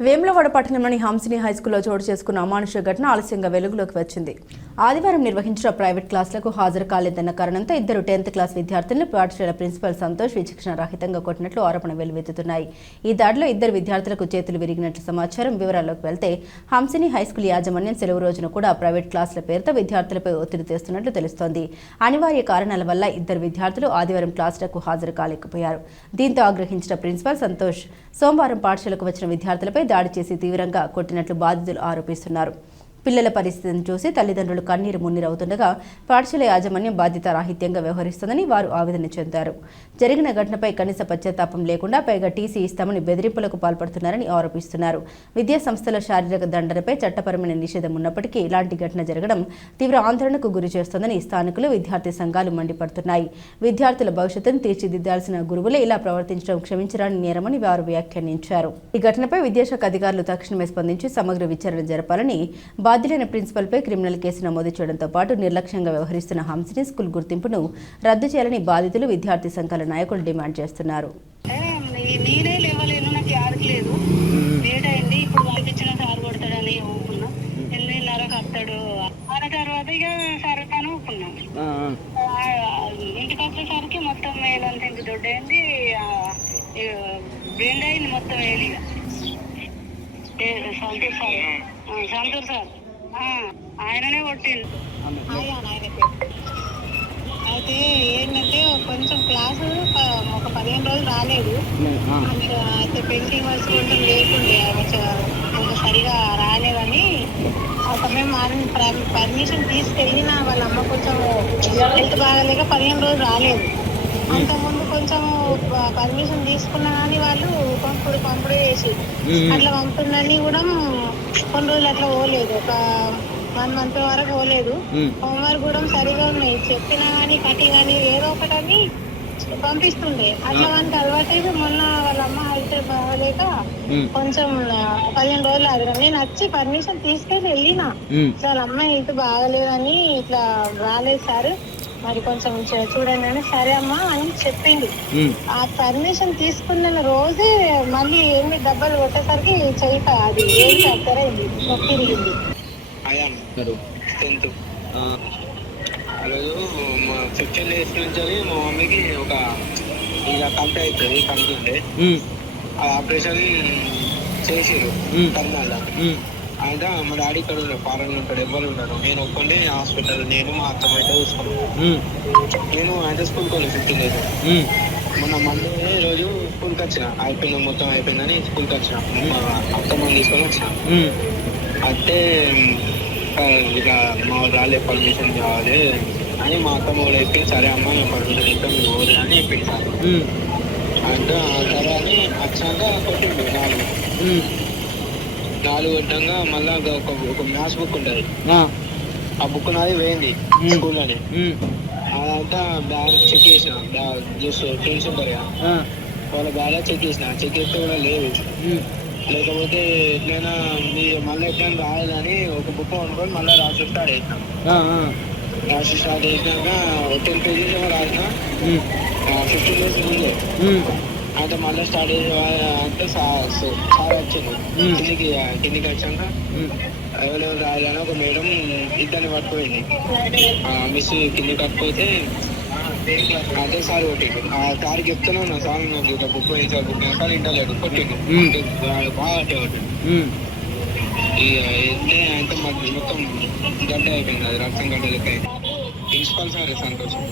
వేములవాడ పట్టణంలోని హంసిని హైస్కూల్లో చోటు చేసుకున్న అమానుష ఘటన ఆలస్యంగా వెలుగులోకి వచ్చింది. ఆదివారం నిర్వహించిన ప్రైవేట్ క్లాసులకు హాజరు కాలేదన్న కారణంతో ఇద్దరు 10th క్లాస్ విద్యార్థులను పాఠశాల ప్రిన్సిపల్ సంతోష్ విచక్షణ రహితంగా కొట్టినట్లు ఆరోపణలు వెలువెత్తుతున్నాయి. ఈ దాడిలో ఇద్దరు విద్యార్థులకు చేతులు విరిగినట్లు సమాచారం. వివరాల్లోకి వెళ్తే హంసిని హైస్కూల్ యాజమాన్యం సెలవు రోజున కూడా ప్రైవేట్ క్లాసుల పేరుతో విద్యార్థులపై ఒత్తిడి తెస్తున్నట్లు తెలుస్తోంది. అనివార్య కారణాల వల్ల ఇద్దరు విద్యార్థులు ఆదివారం క్లాసులకు హాజరు కాలేకపోయారు. దీంతో ఆగ్రహించిన ప్రిన్సిపల్ సంతోష్ సోమవారం పాఠశాలకు వచ్చిన విద్యార్థులపై దాడి చేసి తీవ్రంగా కొట్టినట్లు బాధితులు ఆరోపిస్తున్నారు. పిల్లల పరిస్థితిని చూసి తల్లిదండ్రులు కన్నీరు మున్నీరవుతుండగా పాఠశాల యాజమాన్యం బాధ్యతారాహిత్యంగా వ్యవహరిస్తుందని వారు ఆవేదన చెందారు. జరిగిన ఘటనపై కనీస పశ్చాత్తాపం లేకుండా పైగా టీసీ ఇస్తామని బెదిరింపులకు పాల్పడుతున్నారని ఆరోపిస్తున్నారు. విద్యా సంస్థల శారీరక దండనపై చట్టపరమైన నిషేధం ఉన్నప్పటికీ ఇలాంటి ఘటన జరగడం తీవ్ర ఆందోళనకు గురి చేస్తోందని స్థానికులు, విద్యార్థి సంఘాలు మండిపడుతున్నాయి. విద్యార్థుల భవిష్యత్తును తీర్చిదిద్దాల్సిన గురువులే ఇలా ప్రవర్తించడం క్షమించరాని నేరమని వారు వ్యాఖ్యానించారు. ఈ ఘటనపై విద్యాశాఖ అధికారులు తక్షణమే స్పందించి సమగ్ర విచారణ జరపాలని, బాధ్యులైన ప్రిన్సిపల్పై క్రిమినల్ కేసు నమోదు చేయడంతో పాటు నిర్లక్ష్యంగా వ్యవహరిస్తున్న హంసిని స్కూల్ గుర్తింపును రద్దు చేయాలని బాధితులు, విద్యార్థి సంఘాల నాయకులు డిమాండ్ చేస్తున్నారు. ఇంటికి వచ్చేసరికి మొత్తం వేలంతా ఇంటి దొడ్డైంది, మొత్తం వేలి సంతూర్ సార్ ఆయననే కొట్టిండు. అయితే ఏంటంటే కొంచెం క్లాసు ఒక 15 రోజులు రాలేదు. అయితే పెయింటింగ్ వర్క్స్ కొంచెం లేకుండే, కొంచెం సరిగా రాలేదని ఆ సమయం పర్మిషన్ తీసుకెళ్ళిన వాళ్ళ అమ్మ కొంచెం హెల్త్ బాగాలేక 15 రోజులు రాలేదు. అంతకుముందు కొంచెం పర్మిషన్ తీసుకున్నా కానీ వాళ్ళు పంపుడు చేసి అట్లా పంపుతుందని కూడా కొన్ని రోజులు అట్లా పోలేదు, ఒక 1 month వరకు పోలేదు. హోంవర్క్ కూడా సరిగా ఉన్నాయి, చెప్పినా కానీ కట్టి కానీ ఏదో ఒకటని పంపిస్తుండే. అట్లా మనకి అలవాటు మొన్న వాళ్ళ అమ్మ హెల్త్ బాగాలేక కొంచెం 15 రోజులు ఆగిన. నేను వచ్చి పర్మిషన్ తీసుకెళ్ళి వెళ్ళినా, వాళ్ళ అమ్మ హెల్త్ బాగాలేదని ఇట్లా రాలేదు సార్, మరి కొంచెం చూడండి అని. సరే అమ్మా అని చెప్పింది. ఆ పర్మిషన్ తీసుకున్న రోజే మళ్ళీ ఎన్ని దెబ్బలు కొట్టేసరికి చెయ్యి అది ఏం అయింది, తిరిగింది. మా సెక్షన్ నుంచి మా మమ్మీకి ఒక ఇలా కంపెనీ అవుతుంది, కంపెనీ ఉండే ఆ ఆపరేషన్ చేసిరు కర్నాల. అయితే మా డాడీ ఇక్కడ ఉన్నాడు, ఫారెన్ ఉంటాడు, ఎవరు ఉంటారు. నేను ఒక్కడే హాస్పిటల్, నేను మా అత్తమ్మ అయితే చూసుకున్నాను. నేను అయితే స్కూల్కి వెళ్ళి 15 days. మొన్న మండే రోజు స్కూల్కి వచ్చిన, అయిపోయింది మొత్తం అయిపోయిందని స్కూల్కి వచ్చిన, మా అత్తమ్మని తీసుకొని వచ్చిన. అయితే ఇక మా రాలే పర్మిషన్ కావాలి అని మా అత్తమ్మ కూడా చెప్పింది. సరే అమ్మ మేము పర్మిషన్ ఇస్తాం, మీరు పోదు అని చెప్పింది సార్. అంటే సరే అని వచ్చాక కొట్టిండు 4 కొట్టంగా. మళ్ళా ఒక మ్యాథ్స్ బుక్ ఉంటుంది, ఆ బుక్ నాది పోయింది స్కూల్లోనే. అదంతా బ్యాగ్ చెక్ చేసిన, జస్ట్ ఫ్రెండ్స్ ఉంటారు కదా వాళ్ళ బ్యాగ్ చెక్ చేసిన, చెక్ చేస్తే కూడా లేదు. లేకపోతే ఎట్లయినా మళ్ళీ ఎట్లయినా రాలేదని ఒక బుక్ అనుకొని మళ్ళీ రాసి స్టార్ట్ చేసినాం. రాసి స్టార్ట్ చేసినాక 10 pages ఏమో రాసిన 15 days ముందే. అయితే మళ్ళీ స్టార్ట్ అంటే సార్ వచ్చింది కిందికి వచ్చాక ఎవరెవరు రాయాలని ఒక మేడం ఇద్దరిని పట్టుకోయింది. మిస్ కిందికి పట్టుకోతే అదే సార్ కొట్టిండు. ఆ సార్ చెప్తూనే ఉన్నా, సార్ నాకు ఒక బుక్ పోయింది సార్, బుక్ కానీ ఇంటలేదు కొట్టిండు, బాగా అట్టే కొట్టిండు. ఇక వెళ్తే అంటే మొత్తం గడ్డ అయిపోయింది, అది రక్తం గడ్డ లెక్క అయింది. ప్రిన్సిపల్ సార్ సంతోషం.